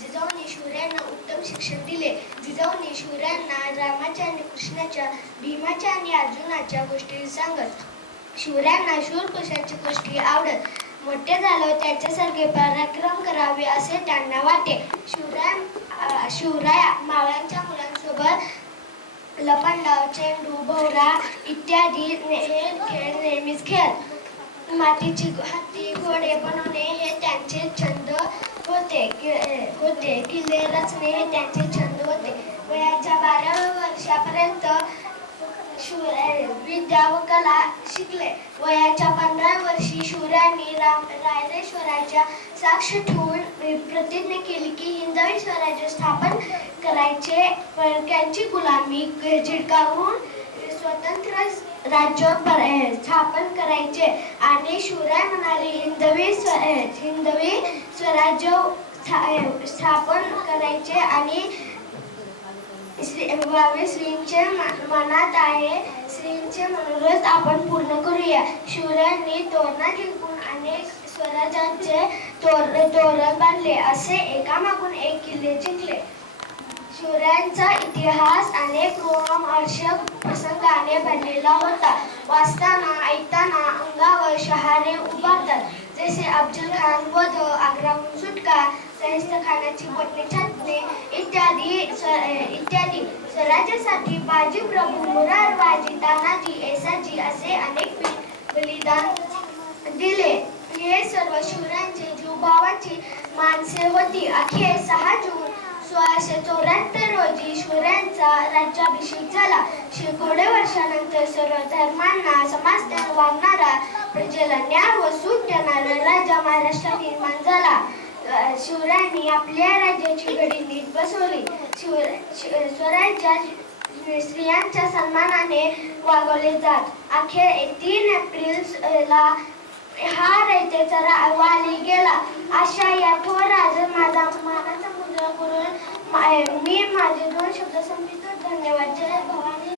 जिजाऊंनी शिवरायांना उत्तम शिक्षण दिले. जिजाऊंनी शिवरायांना रामाच्या आणि कृष्णाच्या भीमाच्या आणि अर्जुनाच्या गोष्टी सांगत. शिवरायांना शूरपुरुषांची गोष्टी आवडत. मोठे झालो त्यांच्यासारखे पराक्रम करावे असे त्यांना वाटे. शिवराय शिवराय शिवराया मावळ्यांच्या मुलांसोबत लपंडाव चेंडू भोवरा इत्यादी हे खेळ नेहमीच खेळत. मातीची हत्ती घोडे बनवणे हे त्यांचे छंद होते. होते. किल्ले रचणे हे त्यांचे छंद होते. वयाच्या बारा वर्षापर्यंत विद्या व कला शिकले. वयाच्या पंधरा वर्षी शूरांनी राम रायरेश्वराच्या साक्ष ठेवून प्रतिज्ञा केली की हिंदवी स्वराज्य स्थापन करायचे. त्यांची गुलामी झिडकावून स्वतंत्र राज्य स्थापन करायचे. आणि शिवराय म्हणाले हिंदवी स्व हिंदवी स्वराज्य स्थापन करायचे आणि श्री श्रींचे मनात आहे. श्रींचे मनोरथ आपण पूर्ण करूया. शिवरायांनी तोरणा जिंकून अनेक स्वराज्यांचे तोर तोरण बांधले. असे एकामागून एक किल्ले जिंकले. शिवरायांचा इतिहास अनेक रोमहर्षक प्रसंगाने भरलेला होता. वाचताना ऐकताना अंगावर शहारे उभारतात. जसे अफजल खान वध आग्राहून सुटका सहिस्त खानाची पत्नी छाटणे इत्यादी इत्यादी. स्वराज्यासाठी बाजी प्रभू मुरारबाजी तानाजी येसाजी असे अनेक बलिदान दिले. हे सर्व शिवरायांची जीवभावाची माणसे होती. अखेर सहा सोळाशे चौऱ्याहत्तर रोजी शिवरायांचा राज्याभिषेक झाला. शेकडो वर्षानंतर सर्व धर्मांना समाजत्याग वागणारा प्रजेला न्याय व सुख देणारा राजा महाराष्ट्रात निर्माण झाला. शिवरायांनी आपल्या राज्याची घडी नीट बसवली. शिव शि- स्त्रियांच्या सन्मानाने वागवले जात. अखेर तीन एप्रिल ला हा रयतेचा वाली गेला. अशा या थोर राजा माझा मानाचा मुजरा करून मी माझे दोन शब्द संपितो धन्यवाद. जय भवानी.